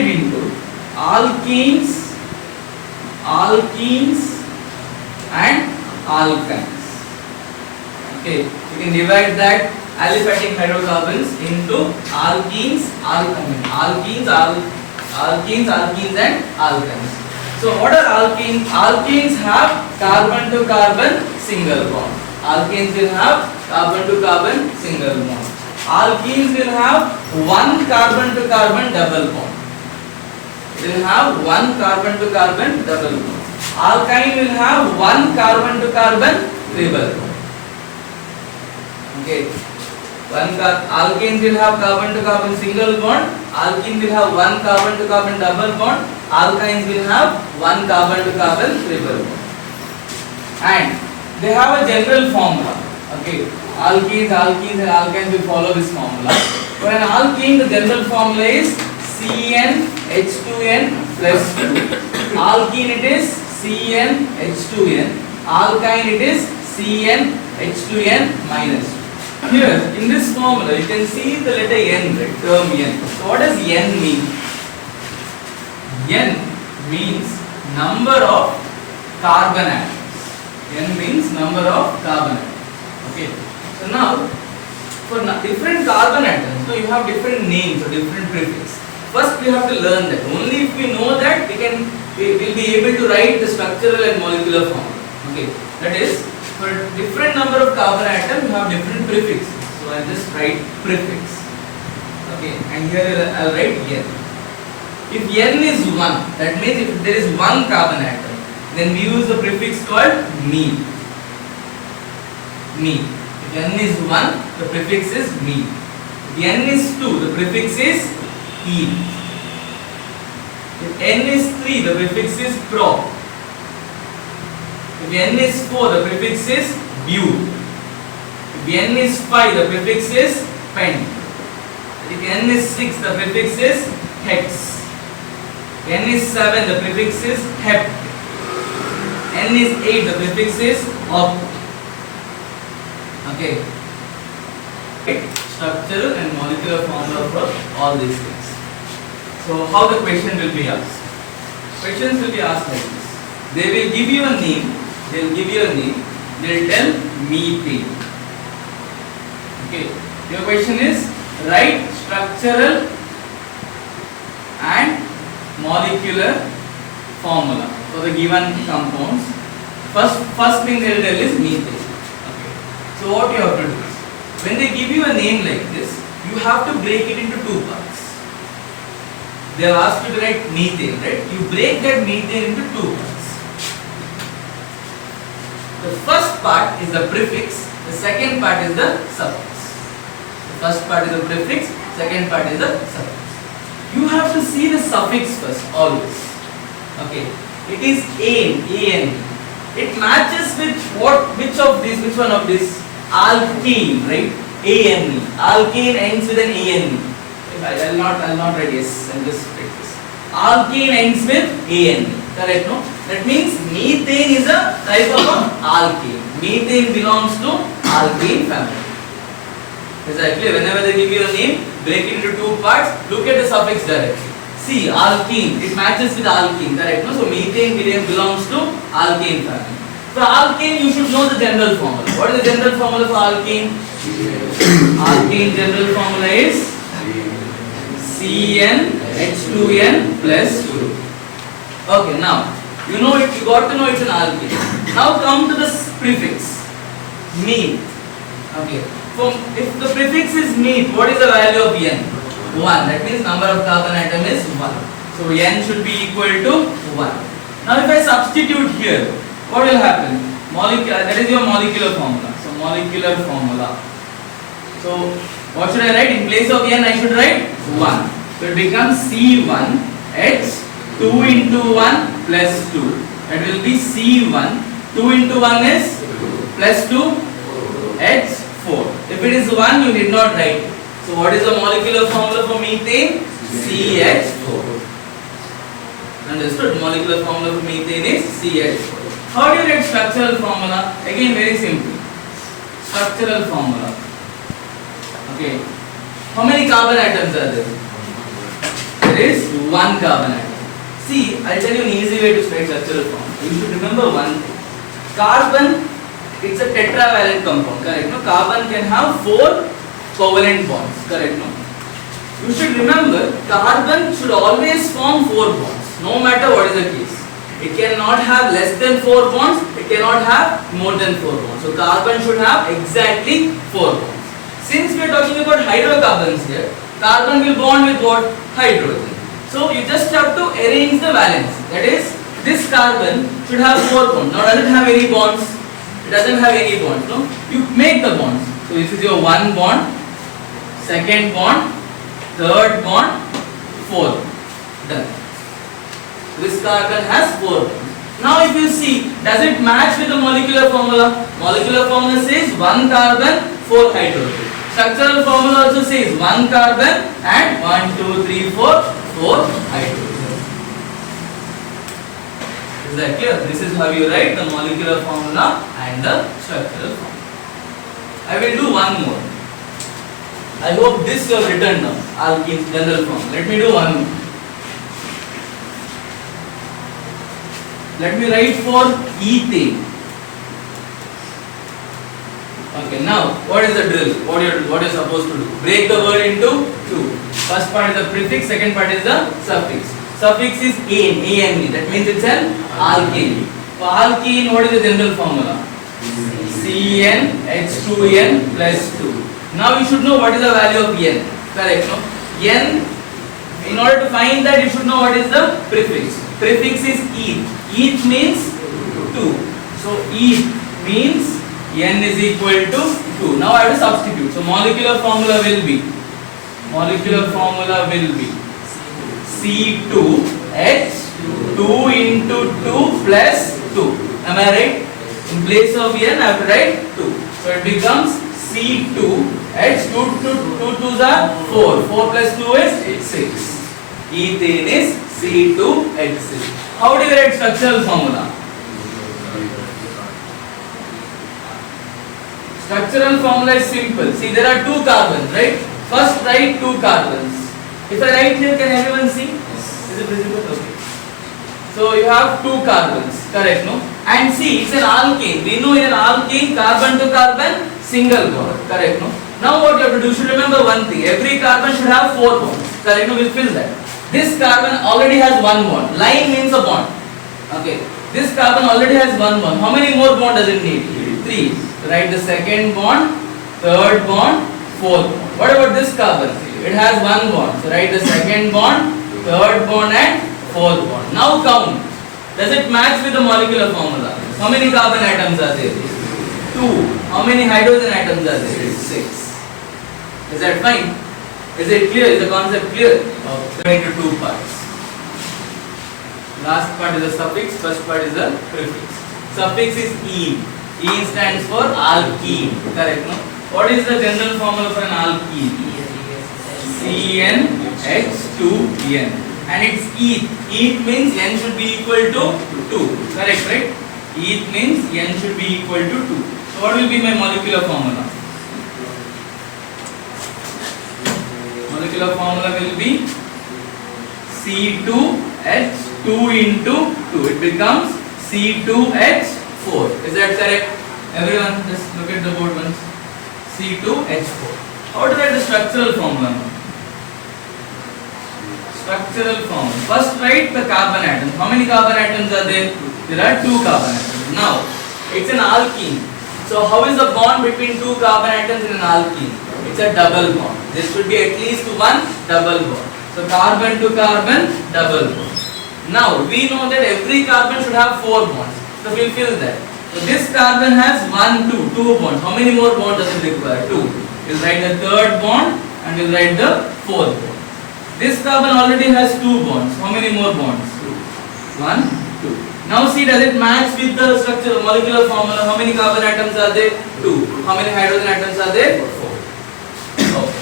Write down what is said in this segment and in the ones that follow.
divided into alkenes, alkenes and alkynes. Okay, you can divide that aliphatic hydrocarbons into alkenes, alkenes, alkenes and alkynes. So what are alkenes? Alkenes have carbon to carbon single bond. Alkenes will have carbon to carbon single bond. Alkenes will have one carbon to carbon double bond. It will have one carbon to carbon double bond. Alkyne will have one carbon to carbon triple bond. Okay. Alkenes will have carbon to carbon single bond. Alkene will have one carbon to carbon double bond. Alkynes will have one carbon to carbon triple bond. And they have a general formula. Okay. Alkenes, alkenes and alkynes will follow this formula. For an alkene, the general formula is CnH2n plus 2. Alkene it is CnH2n. Alkyne it is CnH2n minus 2. Here in this formula you can see the letter N, right? Term N. So what does N mean? N means number of carbon atoms. N means number of carbon atoms. Okay. So now for different carbon atoms, so you have different names or different prefix. First we have to learn that. Only if we know that we will be able to write the structural and molecular formula. Okay. That is, for different number of carbon atoms, you have different prefixes. So I'll just write prefix. Okay, and here I'll write N. If N is 1, that means if there is one carbon atom, then we use the prefix called me. Me. If N is 1, the prefix is me. If N is 2, the prefix is E. If N is 3, the prefix is pro. If N is 4, the prefix is bu. If N is 5, the prefix is pen. If N is 6, the prefix is hex. If N is 7, the prefix is hep. N is 8, the prefix is opt. Okay. Structural and molecular formula for all these things. So how the question will be asked? Questions will be asked like this. They will give you a name. They will give you a name. They will tell methane. Okay. Your question is write structural and molecular formula for the given compounds. First thing they will tell is methane. Okay. So what you have to do is, when they give you a name like this, you have to break it into two parts. They have asked you to write methane, right? You break that methane into two parts. The first part is the prefix, the second part is the suffix. The first part is the prefix, second part is the suffix. You have to see the suffix first, always. Okay. It is an. It matches with which one of these? Alkene, right? Ane. Alkane ends with an ane. I'll not write yes, I'll just write this. Alkene ends with ane. Correct, no? That means methane is a type of alkane. Methane belongs to alkane family. Exactly. Whenever they give you a name, break it into two parts. Look at the suffix directly. See, alkene. It matches with alkene. Correct, no? So methane belongs to alkane family. For alkane, you should know the general formula. What is the general formula for alkene? Alkene general formula is CnH2n plus 2. Okay, now you know it. You got to know it's an alkene. Now come to the prefix meth. Okay. If the prefix is meth, what is the value of n? 1. That means number of carbon atom is 1. So n should be equal to 1. Now if I substitute here, what will happen? That is your molecular formula. So molecular formula. So what should I write? In place of n, I should write 1. So it becomes C1H 2 into 1 plus 2. That will be C1. 2 into 1 is plus 2 H4. If it is 1, you did not write. So what is the molecular formula for methane? CH4. Understood? Molecular formula for methane is CH4. How do you write structural formula? Again, very simple. Structural formula. Okay. How many carbon atoms are there? There is one carbon atom. See, I'll tell you an easy way to write structural form. You should remember one thing. Carbon, it's a tetravalent compound, correct? No, carbon can have 4 covalent bonds, correct? No. You should remember, carbon should always form 4 bonds, no matter what is the case. It cannot have less than 4 bonds, it cannot have more than 4 bonds. So carbon should have exactly 4 bonds. Since we are talking about hydrocarbons here, carbon will bond with what? Hydrogen. So you just have to arrange the valence. That is, this carbon should have 4 bonds. Now does it have any bonds? It doesn't have any bonds, no? You make the bonds. So this is your 1 bond, second bond, third bond, fourth. Done. This carbon has 4 bonds. Now if you see, does it match with the molecular formula? Molecular formula says 1 carbon, 4 hydrogen. Structural formula also says 1 carbon and 1, 2, 3, 4, 4 hydrogen. Is that clear? This is how you write the molecular formula and the structural formula. I will do one more. I hope this you have written down. Alkenes general form. Let me do one more. Let me write for ethane. Okay, now what is the drill? What you are supposed to do? Break the word into 2. First part is the prefix, second part is the suffix. Suffix is ane, ane. That means it's an alkane. For alkene, what is the general formula? CnH2n plus 2. Now you should know what is the value of n. Correct, no? N, in order to find that, you should know what is the prefix. Prefix is eth. Eth means 2. So eth means n is equal to 2. Now I have to substitute. So molecular formula will be C2H2 into 2 plus 2. Am I right? In place of n I have to write 2. So it becomes C2H2, 2 2s are 4. 4 plus 2 is 6. Ethane is C2H6. How do you write structural formula? Structural formula is simple. See, there are 2 carbons, right? First write 2 carbons. If I write here, can everyone see? Is it visible? Okay. So you have 2 carbons, correct, no? And see, it's an alkane. We know in an alkane, carbon to carbon, single bond, correct, no? Now what you have to do, you should remember one thing. Every carbon should have 4 bonds, correct, no? We'll fill that. This carbon already has 1 bond. Line means a bond. Okay. This carbon already has 1 bond. How many more bonds does it need? 3. Write the second bond, third bond, fourth bond. What about this carbon? It has 1 bond. So write the second bond, third bond and fourth bond. Now count. Does it match with the molecular formula? How many carbon atoms are there? 2. How many hydrogen atoms are there? 6. Is that fine? Is it clear? Is the concept clear? Okay. Into 2 parts. Last part is the suffix, first part is the prefix. Suffix is ene. E stands for alkene. Correct, no? What is the general formula for an alkene? CnH2n. And it's eth. Eth means n should be equal to 2. Correct, right? Eth means n should be equal to 2. So what will be my molecular formula? Molecular formula will be C2H2 into 2. It becomes C2H4. Is that correct? Everyone just look at the board once. C2H4. How to write the structural formula? Structural formula. First write the carbon atoms. How many carbon atoms are there? There are 2 carbon atoms. Now, it's an alkene. So how is the bond between 2 carbon atoms in an alkene? It's a double bond. There should be at least 1 double bond. So carbon to carbon, double bond. Now, we know that every carbon should have 4 bonds. So we'll fill that. So this carbon has 1, 2 bonds. How many more bonds does it require? 2. We'll write the third bond and we'll write the fourth bond. This carbon already has 2 bonds. How many more bonds? 1, 2. Now see, does it match with the structure, molecular formula? How many carbon atoms are there? 2. How many hydrogen atoms are there? 4. Okay.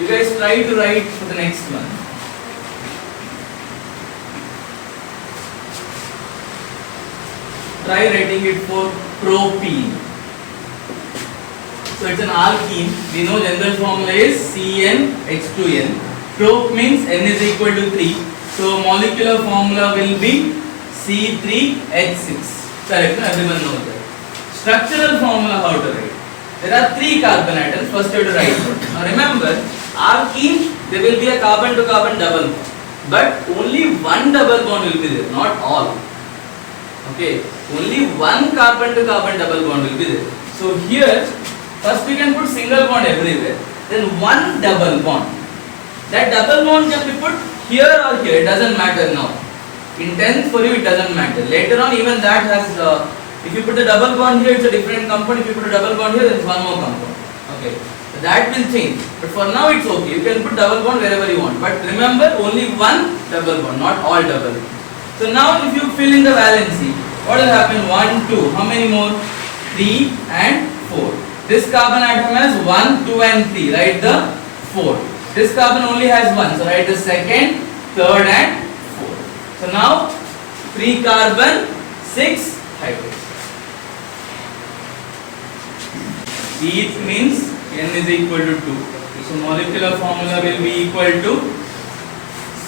You guys try to write for the next one. Try writing it for propene. So it's an alkene. We know general formula is CnH2n. Prop means N is equal to 3. So molecular formula will be C3H6. Correct? Everyone knows that. Structural formula how to write? There are 3 carbon atoms. First you have to write. Now remember, alkene there will be a carbon to carbon double bond, but only one double bond will be there, not all. Okay, only one carbon to carbon double bond will be there. So here, first we can put single bond everywhere. Then one double bond. That double bond can be put here or here. It doesn't matter now. In 10th for you it doesn't matter. Later on even that has. If you put a double bond here, it's a different compound. If you put a double bond here, then it's one more compound. Okay, so that will change. But for now it's okay. You can put double bond wherever you want. But remember, only one double bond, not all double bond. So now if you fill in the valency, what will happen? 1, 2. How many more? 3 and 4. This carbon atom has 1, 2 and 3. Write the 4. This carbon only has 1. So write the second, third and 4. So now 3 carbon, 6 hydrogen. Each means N is equal to 2. So molecular formula will be equal to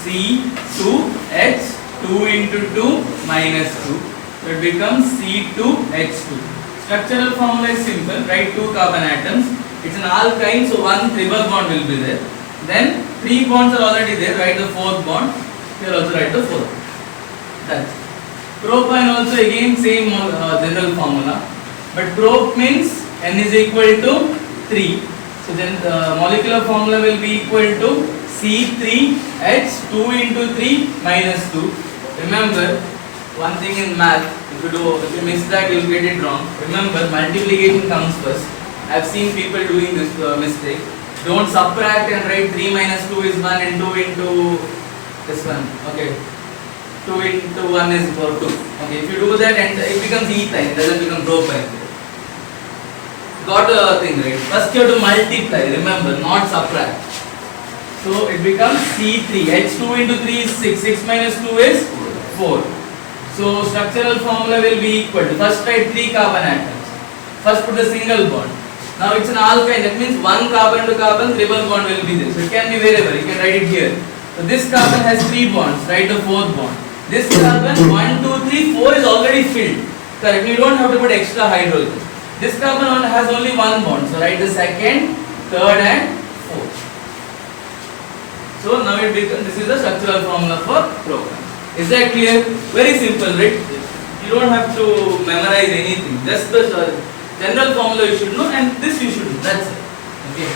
C2H 2 into 2 minus 2. So it becomes C2H2. Structural formula is simple. Write 2 carbon atoms. It's an alkyne, so one triple bond will be there. Then 3 bonds are already there. Write the 4th bond. Here also write the 4th. That's it. Propane also again same general formula. But prop means N is equal to 3. So then the molecular formula will be equal to C3H 2 into 3 minus 2. Remember one thing in math, if you miss that you will get it wrong. Remember multiplication comes first. I have seen people doing this mistake. Don't subtract and write 3 minus 2 is 1 and 2 into this one. Okay. 2 into 1 is 2. Okay. If you do that and it becomes ethane, it doesn't become propane. Got a thing right. First you have to multiply, remember, not subtract. So it becomes C3. H2 into 3 is 6. 6 minus 2 is 4. So structural formula will be equal to, first write 3 carbon atoms. First put a single bond. Now it's an alkyne, that means one carbon to carbon triple bond will be there. So it can be wherever, you can write it here. So this carbon has 3 bonds, write the 4th bond. This carbon 1, 2, 3, 4 is already filled. Correct, you don't have to put extra hydrogen. This carbon has only one bond, so write the second, third and fourth. So now it becomes, this is the structural formula for propane. Is that clear? Very simple, right? You don't have to memorize anything. Just the general formula you should know and this you should know. That's it. Okay.